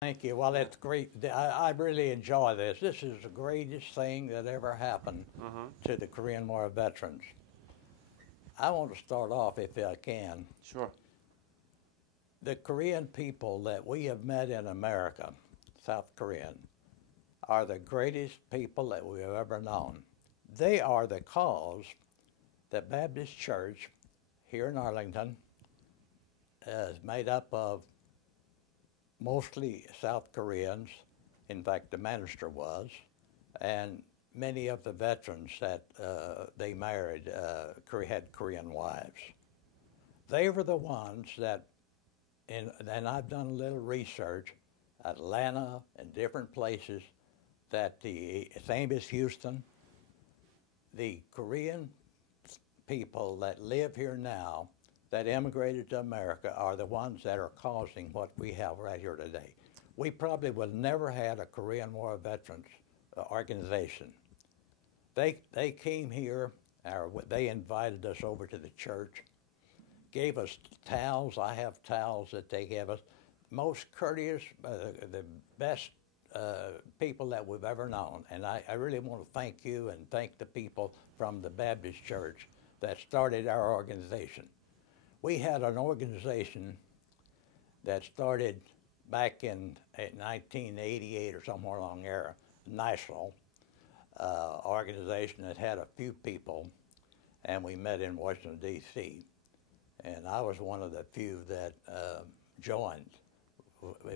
Thank you. Well, Yeah. it's great. I really enjoy this. This is the greatest thing that ever happened Uh-huh. to the Korean War veterans. I want to start off, if I can. Sure. The Korean people that we have met in America, South Korean, are the greatest people that we have ever known. They are the cause that Baptist Church here in Arlington is made up of mostly South Koreans. In fact, the minister was, and many of the veterans that they married had Korean wives. They were the ones that, and I've done a little research, Atlanta and different places, that the same as Houston, the Korean people that live here now that immigrated to America are the ones that are causing what we have right here today. We probably would never had a Korean War veterans organization. They came here, or they invited us over to the church, gave us towels. I have towels that they gave us. Most courteous, the best people that we've ever known. And I really want to thank you and thank the people from the Baptist Church that started our organization. We had an organization that started back in 1988 or somewhere along there, national organization that had a few people, and we met in Washington, D.C. And I was one of the few that joined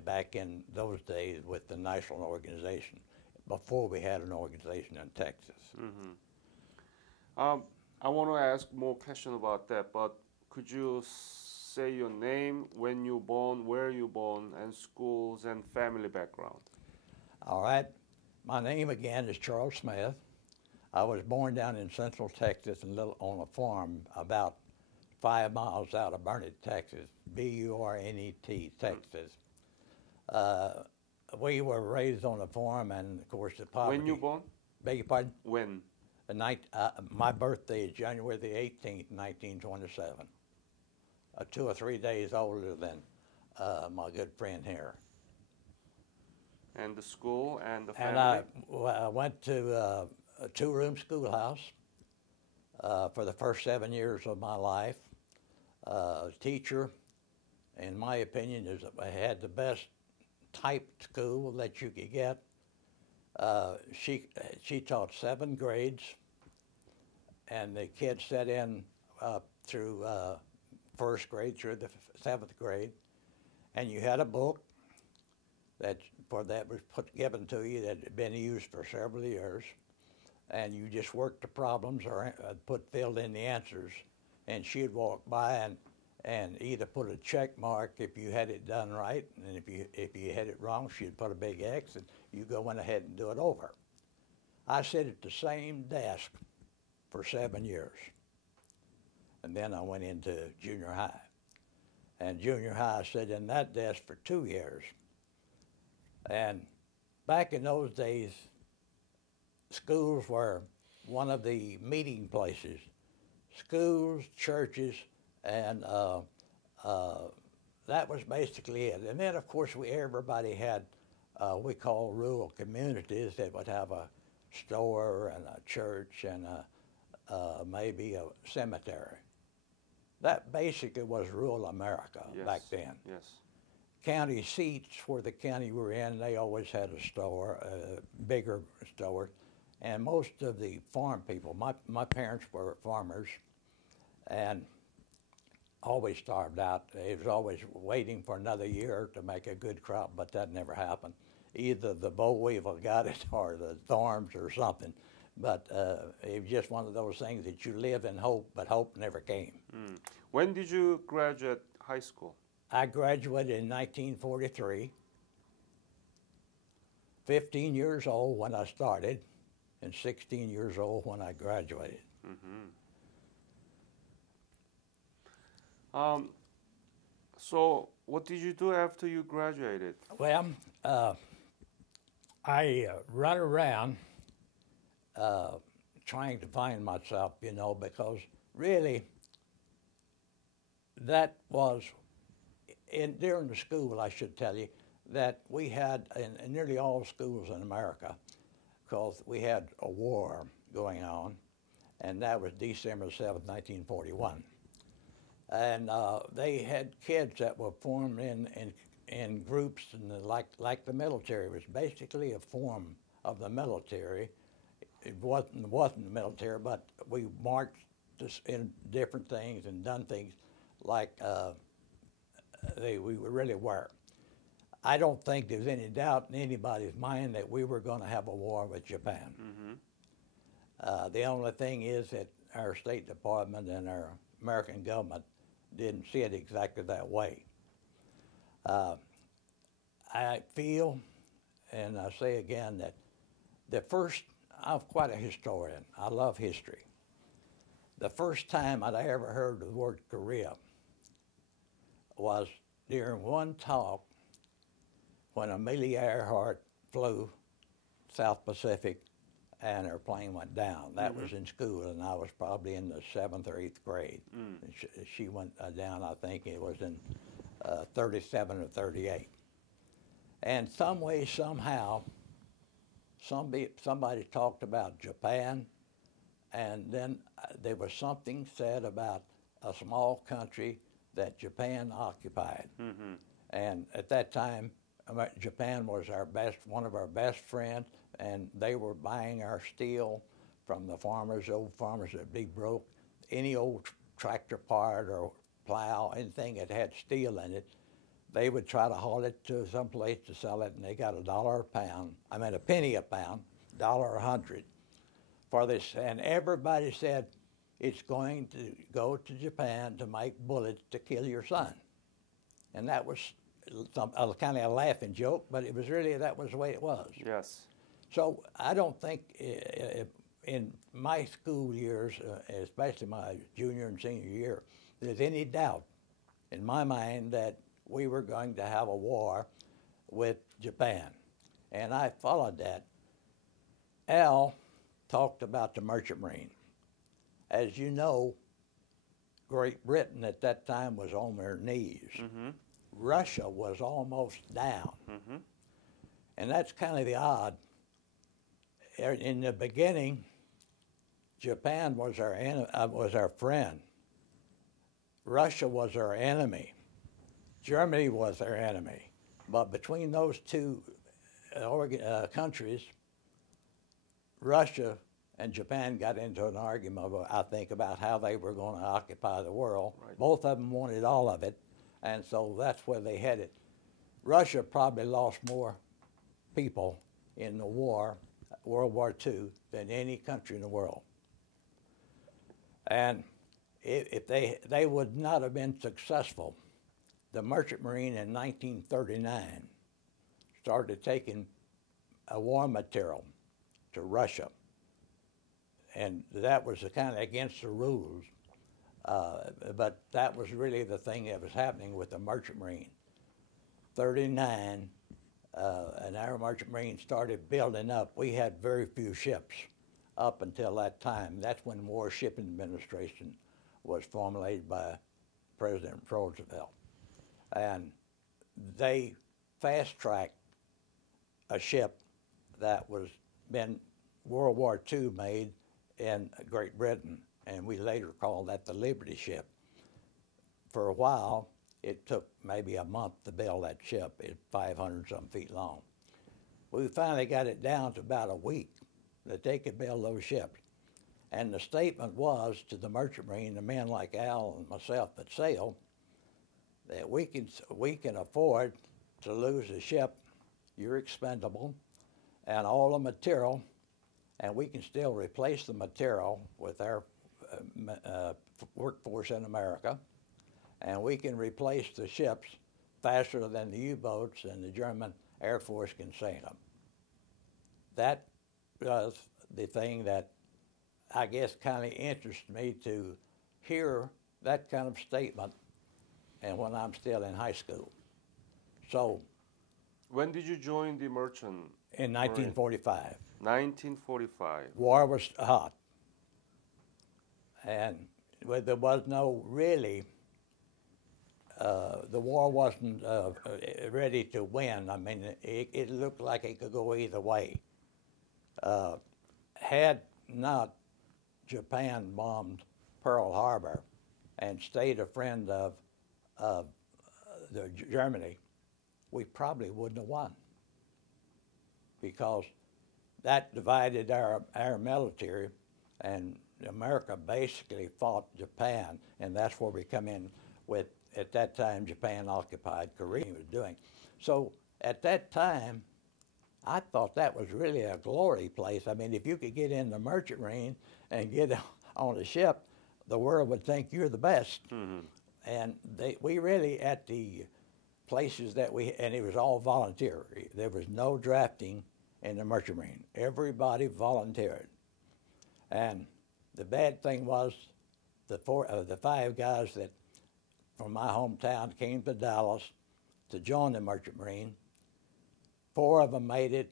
back in those days with the national organization, before we had an organization in Texas. Mm-hmm. I want to ask more question about that, but could you say your name, when you born, where you born, and schools and family background? All right. My name again is Charles Smith. I was born down in Central Texas on a farm about 5 miles out of Burnett, Texas, Burnet, Texas. We were raised on a farm, and of course the poverty. When you born? Beg your pardon? When? My birthday is January the 18th, 1927. 2 or 3 days older than my good friend here. And the school and the And family? I went to a two-room schoolhouse for the first 7 years of my life. Teacher, in my opinion, had the best typed school that you could get. She taught 7 grades, and the kids sat in through first grade through the 7th grade, and you had a book that was given to you that had been used for several years, and you just worked the problems or filled in the answers, and she'd walk by and either put a check mark if you had it done right, and if you had it wrong, she'd put a big X, and you go in ahead and do it over. I sat at the same desk for 7 years, and then I went into junior high. And junior high, I sat in that desk for 2 years. And back in those days, schools were one of the meeting places. Schools, churches, and that was basically it. And then, of course, everybody had we call rural communities that would have a store and a church and maybe a cemetery. That basically was rural America back then. Yes. County seats where the county we're in, they always had a store, bigger stores, and most of the farm people, my parents were farmers, and always starved out. They was always waiting for another year to make a good crop, but that never happened. Either the boll weevil got it or the thorns or something. But it was just one of those things that you live in hope, but hope never came. Mm. When did you graduate high school? I graduated in 1943, 15 years old when I started, and 16 years old when I graduated. Mm-hmm. So what did you do after you graduated? Well, I run around trying to find myself, because really that was, during the school, I should tell you, that we had in nearly all schools in America, because we had a war going on, and that was December 7th, 1941. And they had kids that were formed in groups, and like the military. It was basically a form of the military. It wasn't the military, but we marched in different things and done things like we really were. I don't think there's any doubt in anybody's mind that we were going to have a war with Japan. Mm-hmm. The only thing is that our State Department and our American government didn't see it exactly that way. I feel, and I say again, that I'm quite a historian. I love history. The first time I'd ever heard the word Korea was during one talk when Amelia Earhart flew South Pacific and her plane went down. That was in school, and I was probably in the 7th or 8th grade. And she went down, I think it was in 37 or 38. And some way, somehow, somebody talked about Japan, and then there was something said about a small country that Japan occupied. Mm-hmm. And at that time, Japan was one of our best friends, and they were buying our steel from the farmers, old farmers that be broke. Any old tractor part or plow, anything that had steel in it, they would try to haul it to some place to sell it, and they got a penny a pound, $1.00 for this. And everybody said, it's going to go to Japan to make bullets to kill your son. And that was kind of a laughing joke, but it was really, that was the way it was. Yes. So I don't think in my school years, especially my junior and senior year, there's any doubt in my mind that we were going to have a war with Japan. And I followed that. Al talked about the Merchant Marine. As you know, Great Britain at that time was on their knees. Mm-hmm. Russia was almost down. Mm-hmm. And that's kind of the odd. In the beginning, Japan was our friend. Russia was our enemy. Germany was our enemy. But between those two countries, Russia and Japan got into an argument, I think, about how they were going to occupy the world. Right. Both of them wanted all of it, and so that's where they headed. Russia probably lost more people in the war, World War II, than any country in the world. And if they would not have been successful, the Merchant Marine in 1939 started taking a war material to Russia. And that was kind of against the rules, but that was really the thing that was happening with the Merchant Marine. 39, and our Merchant Marine started building up. We had very few ships up until that time. That's when War Shipping Administration was formulated by President Roosevelt. And they fast-tracked a ship that was been World War II made in Great Britain, and we later called that the Liberty ship. For a while, it took maybe a month to build that ship. It's 500-something feet long. We finally got it down to about a week that they could build those ships. And the statement was to the Merchant Marine, the men like Al and myself that sailed, that we can afford to lose a ship, you're expendable, and all the material, and we can still replace the material with our workforce in America, and we can replace the ships faster than the U-boats and the German Air Force can sink them. That was the thing that I guess kind of interests me to hear that kind of statement, and when I'm still in high school. So, when did you join the Merchant? In 1945. 1945. War was hot, and there was no really the war wasn't ready to win. I mean, it looked like it could go either way. Had not Japan bombed Pearl Harbor and stayed a friend of Germany, we probably wouldn't have won, because that divided our military, and America basically fought Japan, and that's where we come in with, at that time, Japan occupied Korea was doing. So at that time, I thought that was really a glory place. I mean, if you could get in the merchant marine and get on a ship, the world would think you're the best. Mm-hmm. And we really, at the places that and it was all volunteer. There was no drafting in the merchant marine. Everybody volunteered. And the bad thing was the 5 guys that from my hometown came to Dallas to join the merchant marine. 4 of them made it,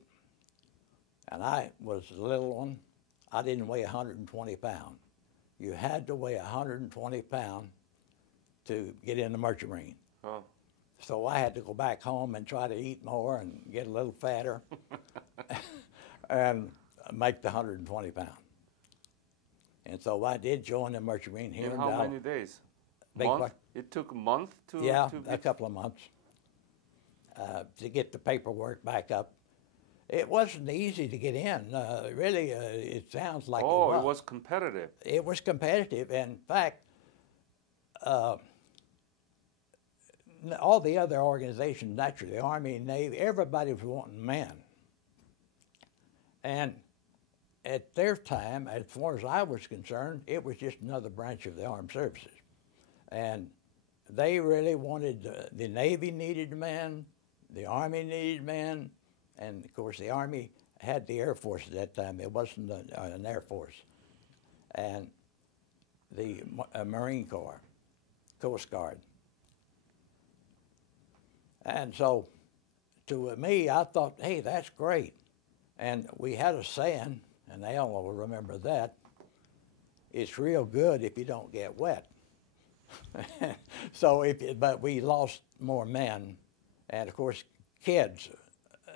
and I was the little one. I didn't weigh 120 pounds. You had to weigh 120 pounds to get in the merchant marine. Oh. So I had to go back home and try to eat more and get a little fatter and make the 120 pounds. And so I did join the merchant marine here in Dallas. How many days? Month? It took a month to... Yeah, a couple of months to get the paperwork back up. It wasn't easy to get in. Really, it sounds like it was competitive. It was competitive. In fact, all the other organizations, naturally, the Army, Navy, everybody was wanting men. And at their time, as far as I was concerned, it was just another branch of the armed services. And they really wanted, the Navy needed men, the Army needed men, and of course the Army had the Air Force at that time. It wasn't an Air Force. And the Marine Corps, Coast Guard. And so to me, I thought, hey, that's great. And we had a saying, and they all will remember that, it's real good if you don't get wet. But we lost more men. And of course, kids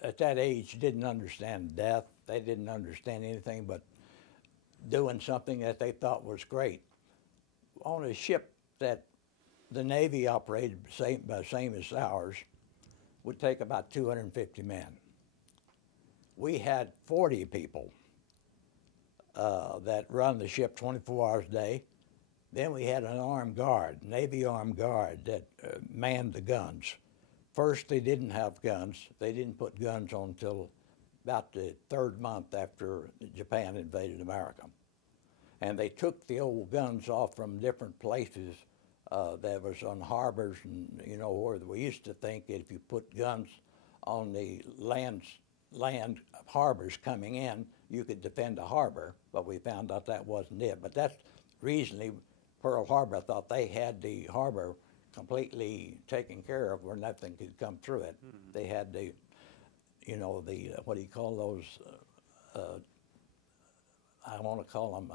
at that age didn't understand death. They didn't understand anything but doing something that they thought was great. On a ship that the Navy operated same as ours, would take about 250 men. We had 40 people that run the ship 24 hours a day. Then we had an armed guard, Navy armed guard, that manned the guns. First, they didn't have guns. They didn't put guns on until about the 3rd month after Japan invaded America. And they took the old guns off from different places that was on harbors, and where we used to think that if you put guns on the land harbors coming in, you could defend a harbor, but we found out that wasn't it. But that's recently Pearl Harbor. I thought they had the harbor completely taken care of where nothing could come through it. Mm-hmm. They had the, what do you call those? I want to call them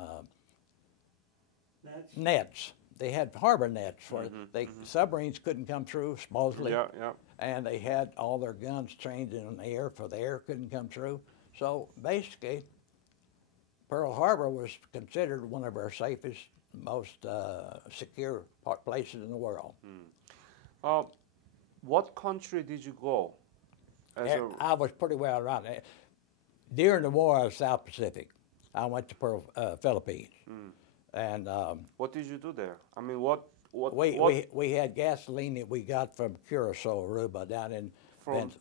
nets. They had harbor nets where submarines couldn't come through, supposedly. Yeah, yeah. And they had all their guns trained in the air, for the air couldn't come through. So basically, Pearl Harbor was considered one of our safest, most secure places in the world. What country did you go? I was pretty well around. During the war, I was South Pacific. I went to Philippines. And what did you do there? I mean, we had gasoline that we got from Curacao, Aruba, down in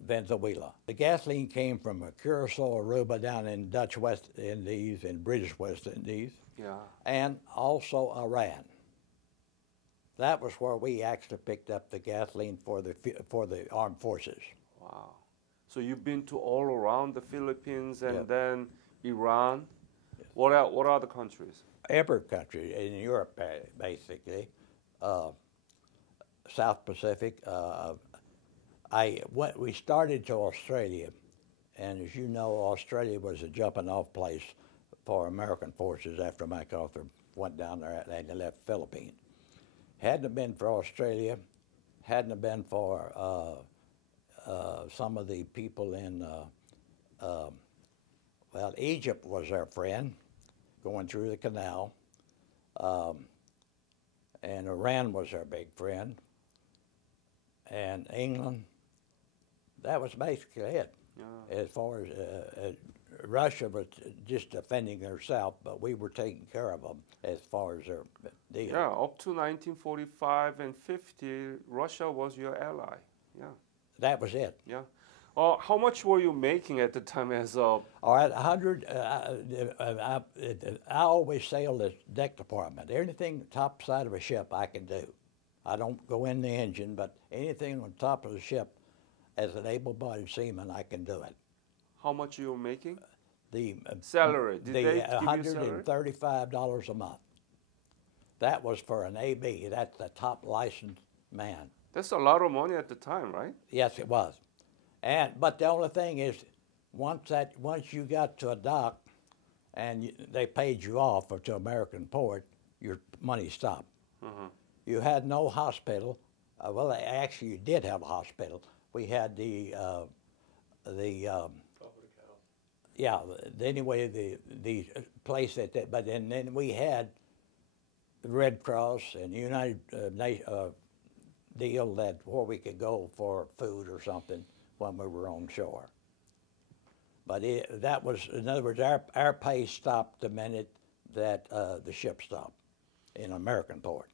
Venezuela. The gasoline came from Curacao, Aruba, down in Dutch West Indies and British West Indies. Yeah. And also Iran. That was where we actually picked up the gasoline for the armed forces. Wow. So you've been to all around the Philippines and then Iran. Yes. What are other countries? Every country in Europe, basically. South Pacific. We started to Australia, and as you know, Australia was a jumping-off place for American forces after MacArthur went down there and they left the Philippines. Hadn't it been for Australia, hadn't it been for some of the people in, well, Egypt was our friend, going through the canal, and Iran was our big friend, and England. That was basically it. Yeah. As far as Russia was just defending herself, but we were taking care of them as far as their deal. Yeah, up to 1945 and 50, Russia was your ally. Yeah. That was it. Yeah. How much were you making at the time as a? All right, 100. I always sail the deck department. Anything top side of a ship, I can do. I don't go in the engine, but anything on top of the ship, as an able-bodied seaman, I can do it. How much you were making? The Salary. Did they give you salary? $135 a month. That was for an AB. That's the top licensed man. That's a lot of money at the time, right? Yes, it was. But the only thing is, once you got to a dock, and they paid you off or to American port, your money stopped. Mm-hmm. You had no hospital. Well, actually, you did have a hospital. We had the anyway the place that but then we had the Red Cross and United deal that where we could go for food or something when we were on shore. But that was, in other words, our pay stopped the minute that the ship stopped in American port.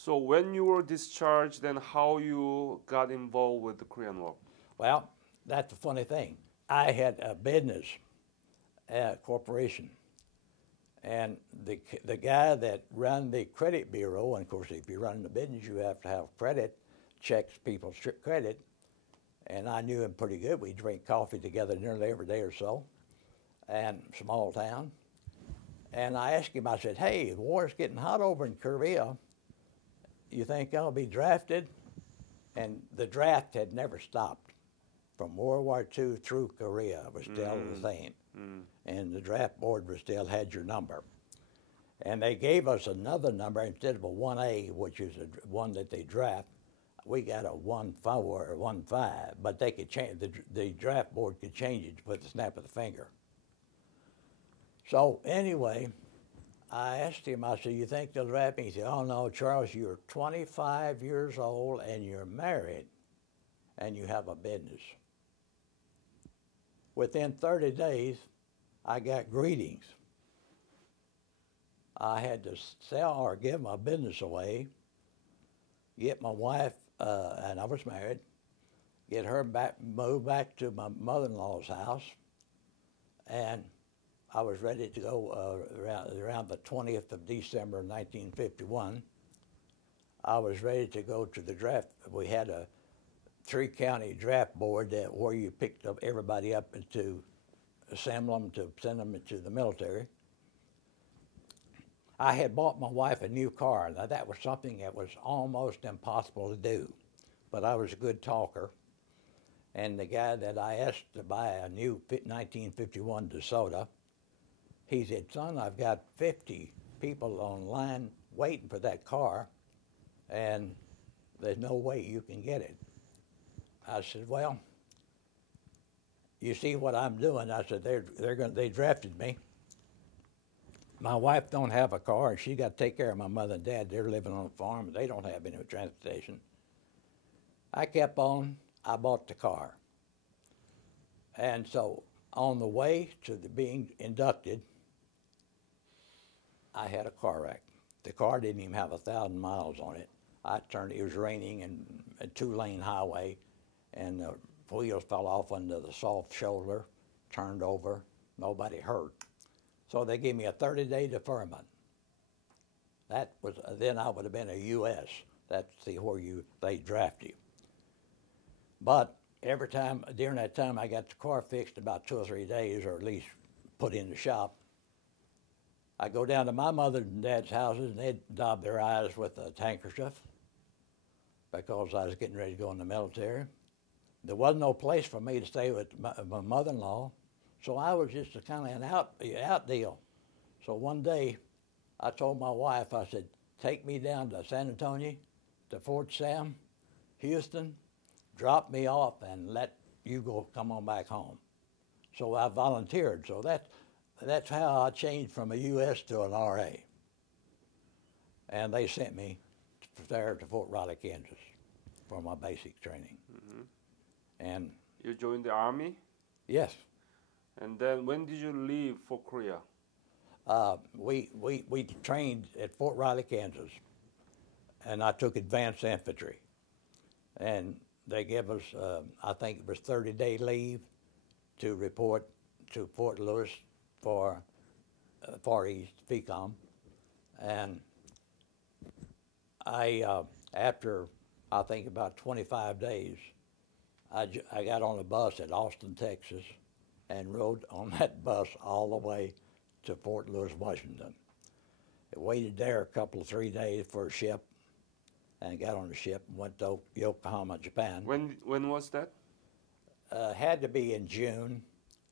So when you were discharged, then how you got involved with the Korean War? Well, that's the funny thing. I had a business corporation, and the guy that ran the credit bureau, and of course, if you run the business, you have to have credit, checks people's credit, and I knew him pretty good. We drink coffee together nearly every day or so, and small town. And I asked him, I said, hey, the war's getting hot over in Korea. You think I'll be drafted? And the draft had never stopped. From World War II through Korea, it was still the same. And the draft board was still had your number. And they gave us another number instead of a 1A, which is one that they draft. We got a 1-4 or 1-5, but they could change, the draft board could change it with the snap of the finger. So anyway, I asked him, I said, you think they'll draft me? He said, oh no, Charles, you're 25 years old and you're married and you have a business. Within 30 days, I got greetings. I had to sell or give my business away, get my wife, and I was married, get her back, move back to my mother-in-law's house, and I was ready to go around the 20th of December 1951. I was ready to go to the draft. We had a 3-county draft board where you picked up everybody up and to assemble them to send them into the military. I had bought my wife a new car. Now that was something that was almost impossible to do, but I was a good talker. And the guy that I asked to buy a new 1951 DeSoto, he said, son, I've got 50 people online waiting for that car, and there's no way you can get it. I said, well, you see what I'm doing? I said, they drafted me. My wife don't have a car, and she got to take care of my mother and dad. They're living on a farm. They don't have any transportation. I kept on. I bought the car. And so on the way to being inducted, I had a car wreck. The car didn't even have 1,000 miles on it. It was raining and a 2-lane highway, and the wheels fell off under the soft shoulder, turned over, nobody hurt. So they gave me a 30-day deferment. That was, then I would have been a U.S. That's where they draft you. But every time, during that time, I got the car fixed about 2 or 3 days, or at least put in the shop. I go down to my mother and dad's houses, and they'd daub their eyes with a handkerchief because I was getting ready to go in the military. There wasn't no place for me to stay with my mother-in-law, so I was just a kind of an out deal. So one day, I told my wife, I said, take me down to San Antonio, to Fort Sam, Houston, drop me off, and let you go come on back home. So I volunteered. So that's how I changed from a U.S. to an RA. And they sent me there to Fort Riley, Kansas, for my basic training. Mm-hmm. And You joined the Army? yes, And then when did you leave for Korea? we trained at Fort Riley, Kansas, and I took advanced infantry. And they gave us, I think it was 30-day leave to report to Fort Lewis for Far East, FECOM. And after, I think about 25 days, I got on a bus at Austin, Texas, and rode on that bus all the way to Fort Lewis, Washington. I waited there a couple of 3 days for a ship, and got on the ship and went to Yokohama, Japan. When was that? Had to be in June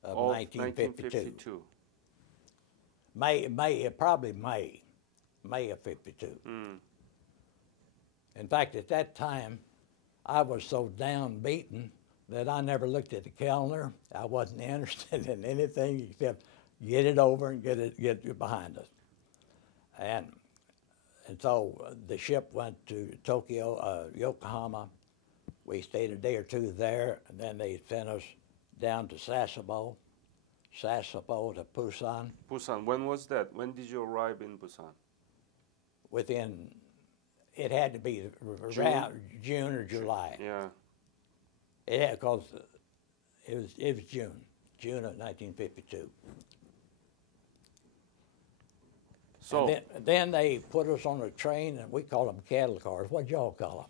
of 1952. 1952. Probably May of 52. Mm. In fact, at that time, I was so down-beaten that I never looked at the calendar. I wasn't interested in anything except get it over and get it behind us. And so the ship went to Tokyo, Yokohama. We stayed a day or two there, and then they sent us down to Sasebo to Busan. Busan, when was that? When did you arrive in Busan? It had to be around June or July. Yeah. Because it was June of 1952. So then they put us on a train, and we call them cattle cars. What y'all call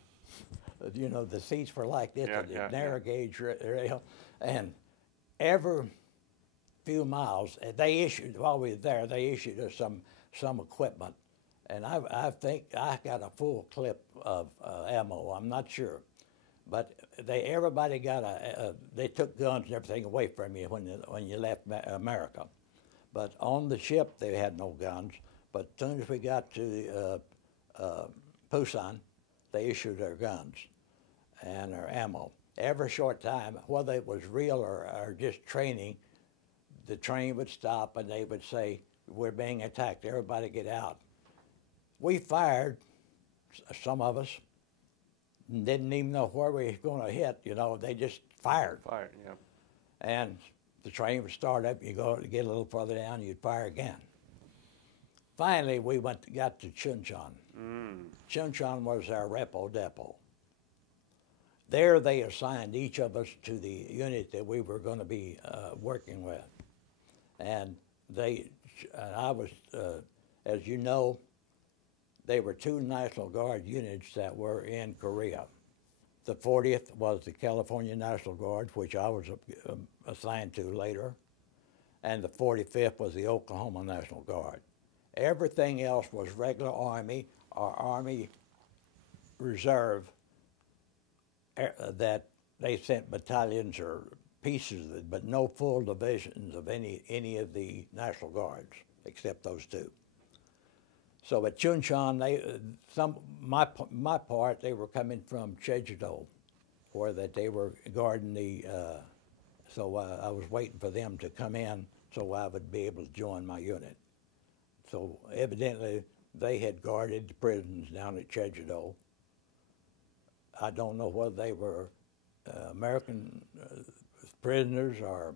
them? You know, the seats were like this, narrow gauge rail, and every few miles while we were there, they issued us some equipment, and I think I got a full clip of ammo. I'm not sure, but everybody got they took guns and everything away from you when you left America, but on the ship they had no guns. But as soon as we got to Busan, they issued our guns and our ammo. Every short time, whether it was real or just training, the train would stop and they would say, "We're being attacked, everybody get out." We fired, some of us, and didn't even know where we were going to hit, they just fired. Fired, yeah. And the train would start up, you go to get a little further down, you'd fire again. Finally, we got to Chuncheon. Chuncheon was our repo depot. There they assigned each of us to the unit that we were going to be working with. And I was, as you know, there were two National Guard units that were in Korea. The 40th was the California National Guard, which I was assigned to later, and the 45th was the Oklahoma National Guard. Everything else was regular Army or Army Reserve that they sent battalions or pieces, but no full divisions of any of the National Guards, except those two. So at Chuncheon, my part, they were coming from Jeju-do, where that they were guarding the. So I was waiting for them to come in, so I would be able to join my unit. So evidently, they had guarded the prisons down at Jeju-do. I don't know whether they were American prisoners or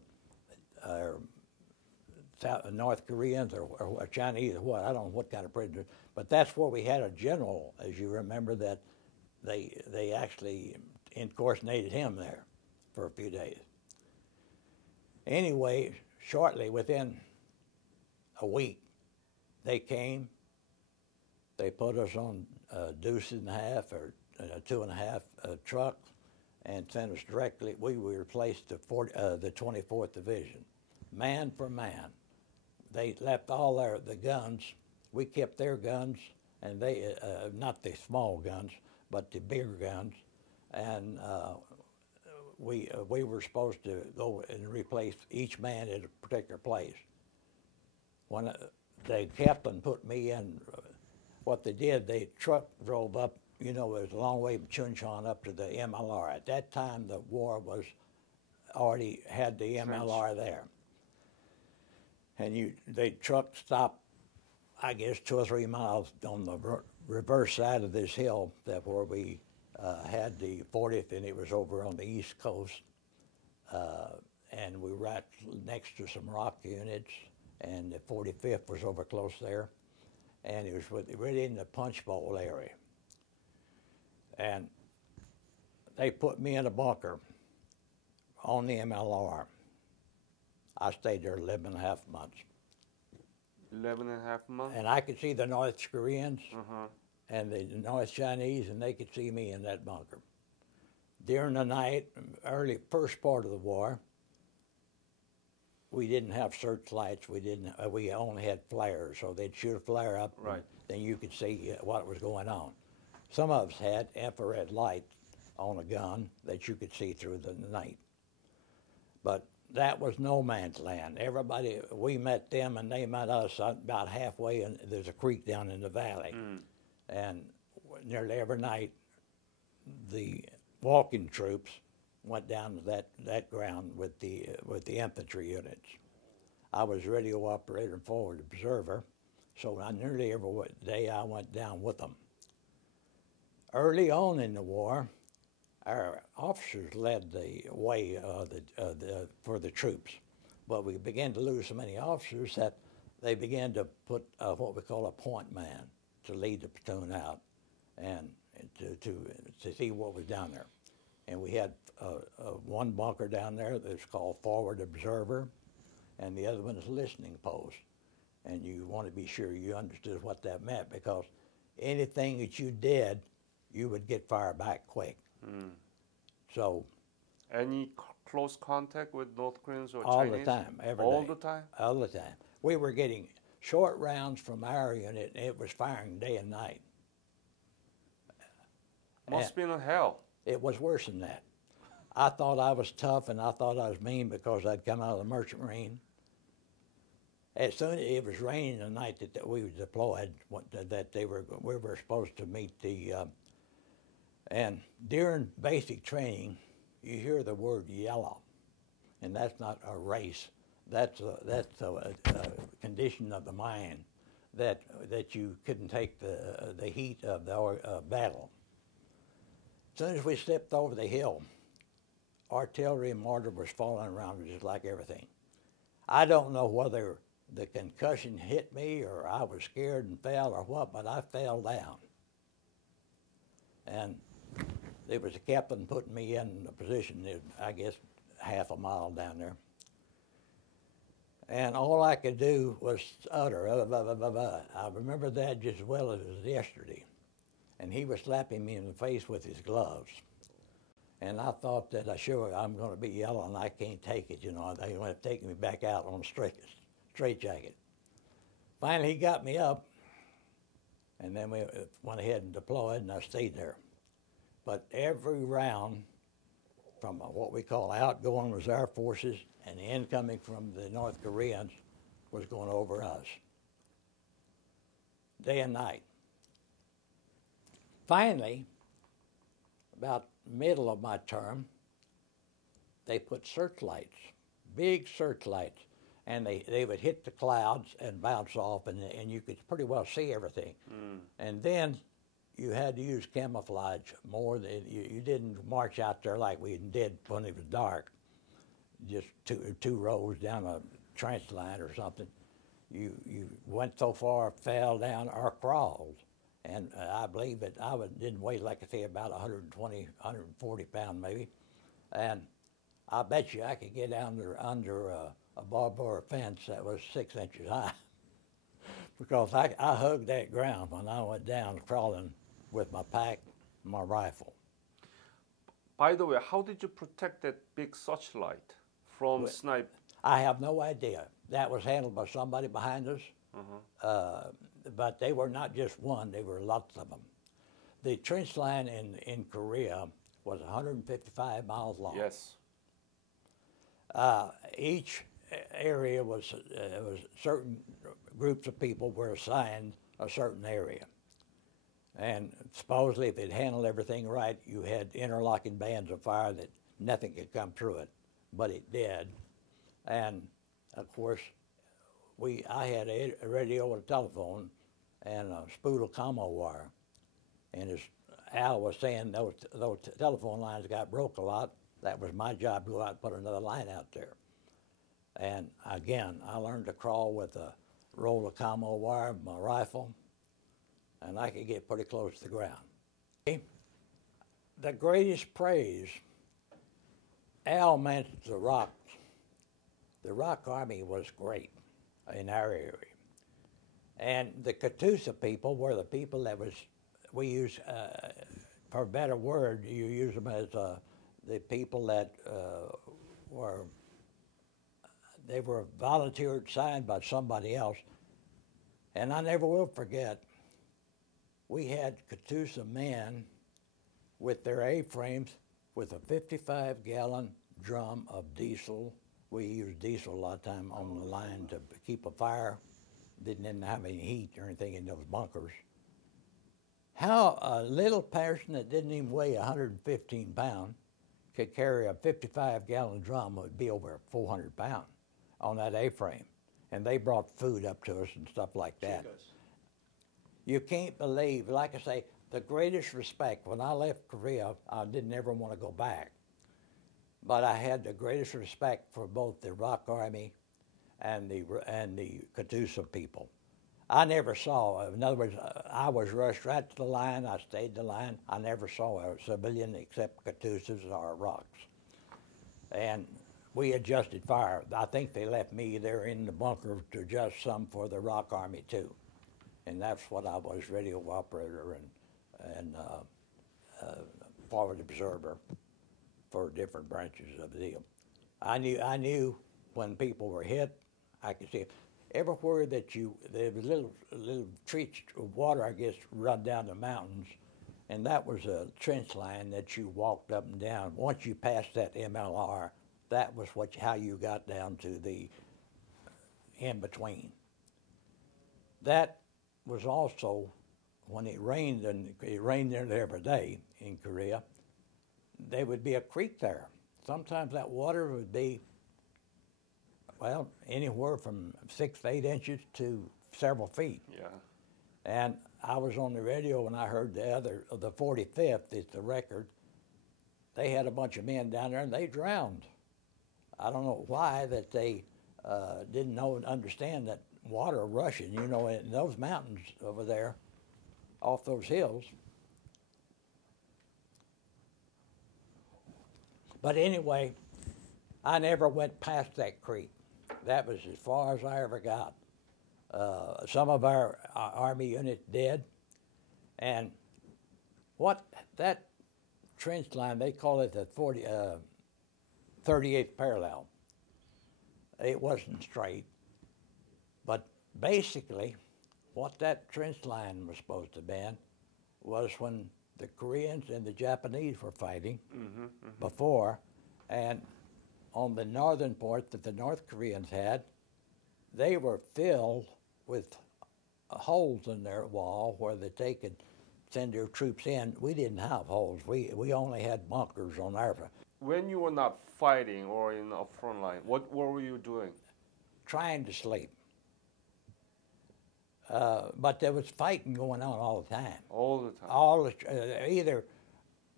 North Koreans or Chinese or what. I don't know what kind of prisoners. But that's where we had a general, as you remember, that they actually incarcerated him there for a few days. Anyway, shortly, within a week, they came. They put us on deuces and a half or 2.5 trucks and sent us directly. We were replaced to the 24th Division, man for man. They left all the guns. We kept their guns, and they not the small guns, but the bigger guns, and we were supposed to go and replace each man at a particular place. When the captain put me in, what they did, the truck drove up you know, it was a long way from Chuncheon up to the MLR. At that time, the war was already had the MLR there. And the truck stopped, I guess, 2 or 3 miles on the reverse side of this hill that where we had the 40th, and it was over on the east coast. And we were right next to some rock units, and the 45th was over close there. And it was really in the punch bowl area. And they put me in a bunker on the MLR. I stayed there 11 and a half months. 11 and a half months? And I could see the North Koreans and the North Chinese, and they could see me in that bunker. During the night, first part of the war, we didn't have searchlights. We only had flares, so they'd shoot a flare up, right. then you could see what was going on. Some of us had infrared light on a gun that you could see through the night. But that was no man's land. We met them and they met us about halfway, and there's a creek down in the valley. And nearly every night, the walking troops went down to that ground with the infantry units. I was radio operator and forward observer, so nearly every day I went down with them. Early on in the war, our officers led the way for the troops, but we began to lose so many officers that they began to put what we call a point man to lead the platoon out and to see what was down there. And we had one bunker down there that's called forward observer, and the other one is listening post. And you want to be sure you understood what that meant, because anything that you did, you would get fired back quick. So. Any close contact with North Koreans or all Chinese? All the time, every all day. The time? All the time. We were getting short rounds from our unit, and it was firing day and night. Must be in hell. It was worse than that. I thought I was tough, and I thought I was mean because I'd come out of the Merchant Marine. As soon as it was raining the night that we were deployed, we were supposed to meet and during basic training, you hear the word yellow, and that's not a race. That's a condition of the mind that you couldn't take the heat of the battle. As soon as we stepped over the hill, artillery and mortar was falling around just like everything. I don't know whether the concussion hit me or I was scared and fell or what, but I fell down. And there was a captain putting me in a position, I guess, half a mile down there. And all I could do was utter, I remember that just as well as it was yesterday. And he was slapping me in the face with his gloves. And I thought that I'm going to be yelling, I can't take it, you know. They went to take me back out on a straitjacket. Finally, he got me up, and then we went ahead and deployed, and I stayed there. But every round from what we call outgoing reserve forces and incoming from the North Koreans was going over us, day and night. Finally, about middle of my term, they put searchlights, big searchlights, and they would hit the clouds and bounce off, and you could pretty well see everything. And then you had to use camouflage more than you didn't march out there like we did when it was dark, just two rows down a trench line or something. You went so far, fell down, or crawled. And I believe that didn't weigh, like I say, about 120, 140 pounds maybe. And I bet you I could get under a barbed wire fence that was 6 inches high because I hugged that ground when I went down crawling with my pack and my rifle. By the way, how did you protect that big searchlight from snipe? I have no idea. That was handled by somebody behind us. But they were not just one, they were lots of them. The trench line in Korea was 155 miles long. Yes. Each area was certain groups of people were assigned a certain area. And supposedly, if it handled everything right, you had interlocking bands of fire that nothing could come through it, but it did. And of course, I had a radio and a telephone and a spool of commo wire. And as Al was saying, those telephone lines got broke a lot. That was my job to go out and put another line out there. And again, I learned to crawl with a roll of commo wire, my rifle, and I could get pretty close to the ground. The greatest praise, Al mentioned the rocks. The Rock Army was great in our area. And the Catoosa people were the people that we use, for a better word, you use them as the people that they were volunteered, signed by somebody else. And I never will forget, we had Catoosa men with their A-frames with a 55-gallon drum of diesel. We used diesel a lot of time on the line to keep a fire. Didn't have any heat or anything in those bunkers. How a little person that didn't even weigh 115 pounds could carry a 55-gallon drum would be over 400 pounds on that A-frame. And they brought food up to us and stuff like that. You can't believe, like I say, the greatest respect. When I left Korea, I didn't ever want to go back. But I had the greatest respect for both the Rock Army and the Catoosa people. I never saw, in other words, I was rushed right to the line. I stayed the line. I never saw a civilian except Catoosas or Rocks. And we adjusted fire. I think they left me there in the bunker to adjust some for the Rock Army too. And that's what I was, radio operator and forward observer for different branches of the deal. I knew when people were hit. I could see it. Everywhere that there was little treats of water, I guess, run down the mountains, and that was a trench line that you walked up and down. Once you passed that MLR, that was how you got down to the in-between. That was also, when it rained, and it rained there every day in Korea, there would be a creek there. Sometimes that water would be, well, anywhere from 6 to 8 inches to several feet. Yeah. And I was on the radio when I heard the 45th is the record. They had a bunch of men down there and they drowned. I don't know why that they didn't know and understand that water rushing, you know, in those mountains over there, off those hills. But anyway, I never went past that creek. That was as far as I ever got. Some of our Army units did. And what that trench line, they call it the 38th parallel. It wasn't straight. But basically, what that trench line was supposed to be was when the Koreans and the Japanese were fighting before, and on the northern part that the North Koreans had, they were filled with holes in their wall where they could send their troops in. We didn't have holes. We only had bunkers on our. When you were not fighting or in a front line, what were you doing? Trying to sleep. But there was fighting going on all the time. All the time? Either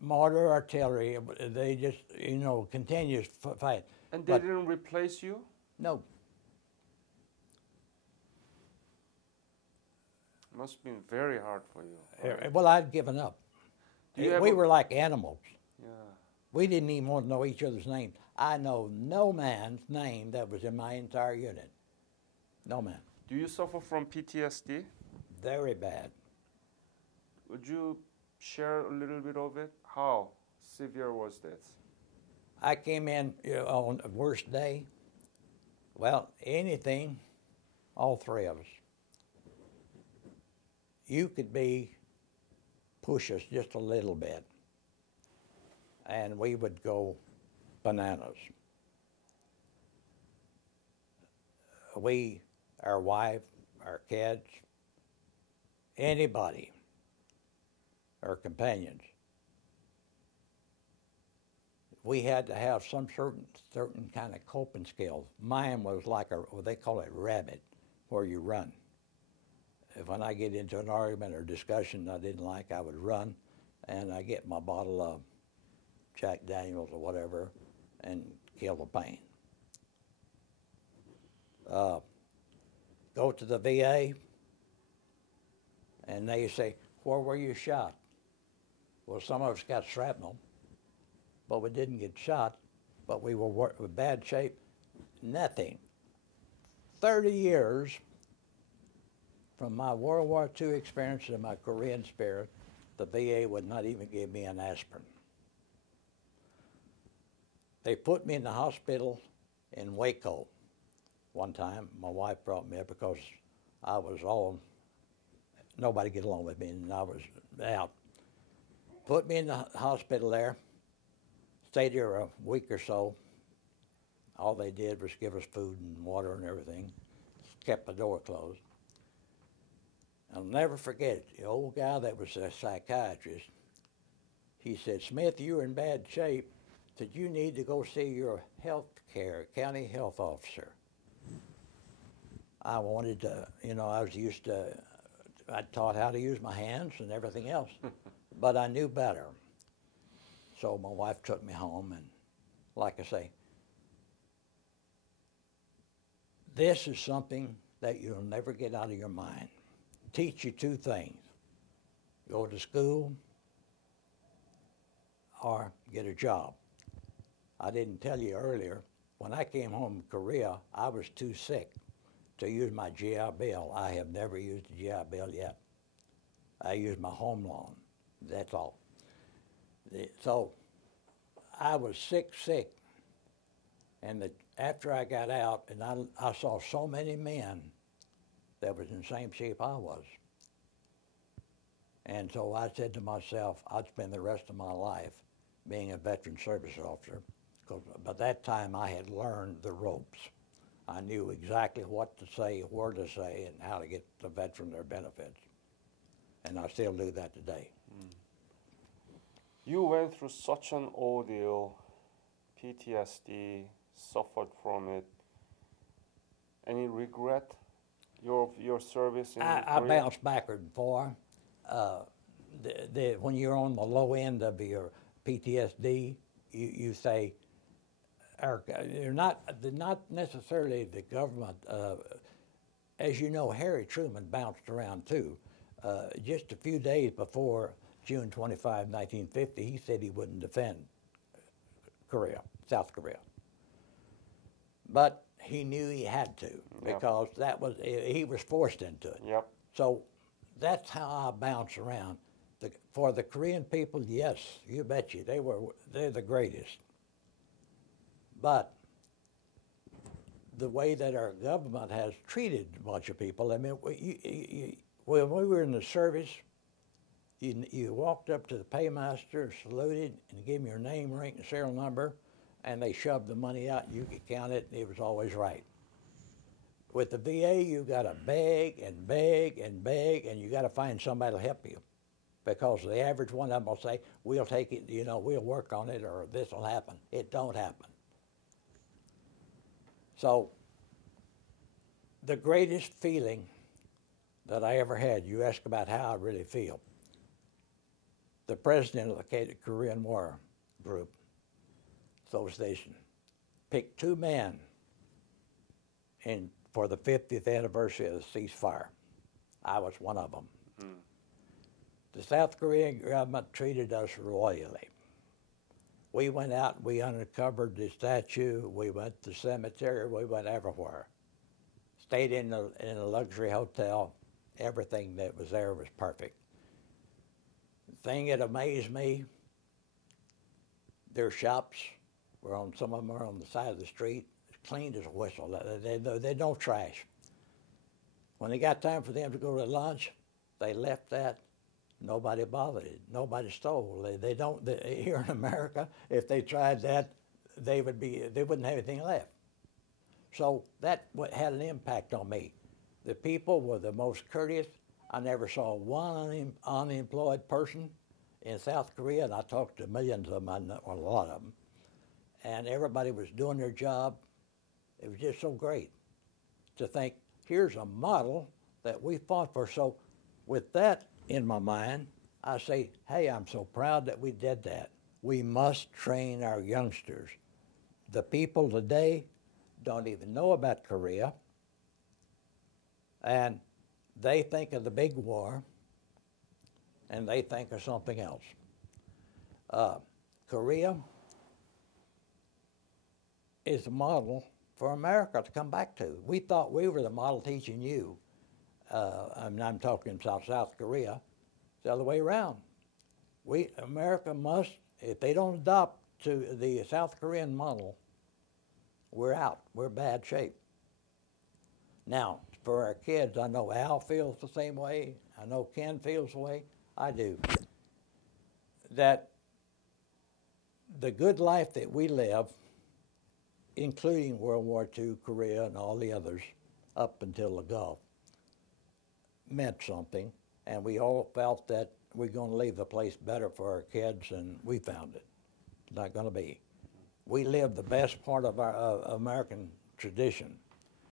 mortar, artillery, they just, you know, continuous fight. And they didn't replace you? No. It must have been very hard for you. Right? Well, I'd given up. We were like animals. Yeah. We didn't even want to know each other's names. I know no man's name that was in my entire unit. No man. Do you suffer from PTSD? Very bad. Would you share a little bit of it? How severe was this? I came in on the worst day. Well, anything, all three of us. You could push us just a little bit, and we would go bananas. Our wife, our kids, anybody or companions. We had to have some certain kind of coping skills. Mine was like what they call it rabbit, where you run. When I get into an argument or discussion I didn't like, I would run, and I get my bottle of Jack Daniels or whatever, and kill the pain. Go to the VA, and they say, "Where were you shot?" Well, some of us got shrapnel, but we didn't get shot, but we were in bad shape. Nothing. 30 years from my World War II experience and my Korean spirit, the VA would not even give me an aspirin. They put me in the hospital in Waco one time. My wife brought me up because I was nobody get along with me, and I was out. Put me in the hospital there, stayed there a week or so. All they did was give us food and water and everything, kept the door closed. I'll never forget it. The old guy that was a psychiatrist, he said, "Smith, you're in bad shape. That you need to go see your county health officer." I wanted to, I was used to, I taught how to use my hands and everything else, but I knew better. So my wife took me home, and like I say, this is something that you'll never get out of your mind. Teach you two things: go to school or get a job. I didn't tell you earlier, when I came home from Korea, I was too sick to use my GI Bill. I have never used a GI Bill yet. I used my home loan, that's all. So I was sick, and after I got out, and I saw so many men that was in the same shape I was. And so I said to myself, I'd spend the rest of my life being a veteran service officer, because by that time I had learned the ropes. I knew exactly what to say, where to say, and how to get the veteran their benefits. And I still do that today. You went through such an ordeal, PTSD, suffered from it. Any regret your service in Korea? I bounced backward and forth. When you're on the low end of your PTSD, you say, they're not necessarily the government. As you know, Harry Truman bounced around too. Just a few days before June 25, 1950, he said he wouldn't defend South Korea. But he knew he had to, because he was forced into it. Yep. So that's how I bounce around. For the Korean people, yes, you bet you, they're the greatest. But the way that our government has treated a bunch of people, I mean, when we were in the service, you walked up to the paymaster, saluted, and gave him your name, rank, and serial number, and they shoved the money out, and you could count it, and it was always right. With the VA, you got to beg and beg and beg, and you got to find somebody to help you, because the average one of them will say, "We'll take it, we'll work on it, or this will happen." It don't happen. So the greatest feeling that I ever had, you ask about how I really feel. The president of the Korean War Group Association picked two men for the 50th anniversary of the ceasefire. I was one of them. Mm. The South Korean government treated us royally. We went out, we uncovered the statue, we went to the cemetery, we went everywhere. Stayed in a luxury hotel. Everything that was there was perfect. The thing that amazed me, their shops some of them were on the side of the street, clean as a whistle. They no trash. When it got time for them to go to lunch, they left that. Nobody bothered it. Nobody stole. Here in America, if they tried that, they wouldn't have anything left. So that had an impact on me. The people were the most courteous. I never saw one unemployed person. in South Korea, and I talked to millions of them, I know a lot of them, and everybody was doing their job. It was just so great to think, here's a model that we fought for. So with that in my mind, I say, hey, I'm so proud that we did that. We must train our youngsters. The people today don't even know about Korea, and they think of the big war, and they think of something else. Korea is a model for America to come back to. We thought we were the model teaching you. I'm talking South Korea. It's the other way around. America must, if they don't adopt to the South Korean model, we're out. We're bad shape. Now, for our kids, I know Al feels the same way. I know Ken feels the way I do. That the good life that we live, including World War II, Korea, and all the others, up until the Gulf, meant something, and we all felt that we're going to leave the place better for our kids, and we found it. It's not going to be. We live the best part of our American tradition.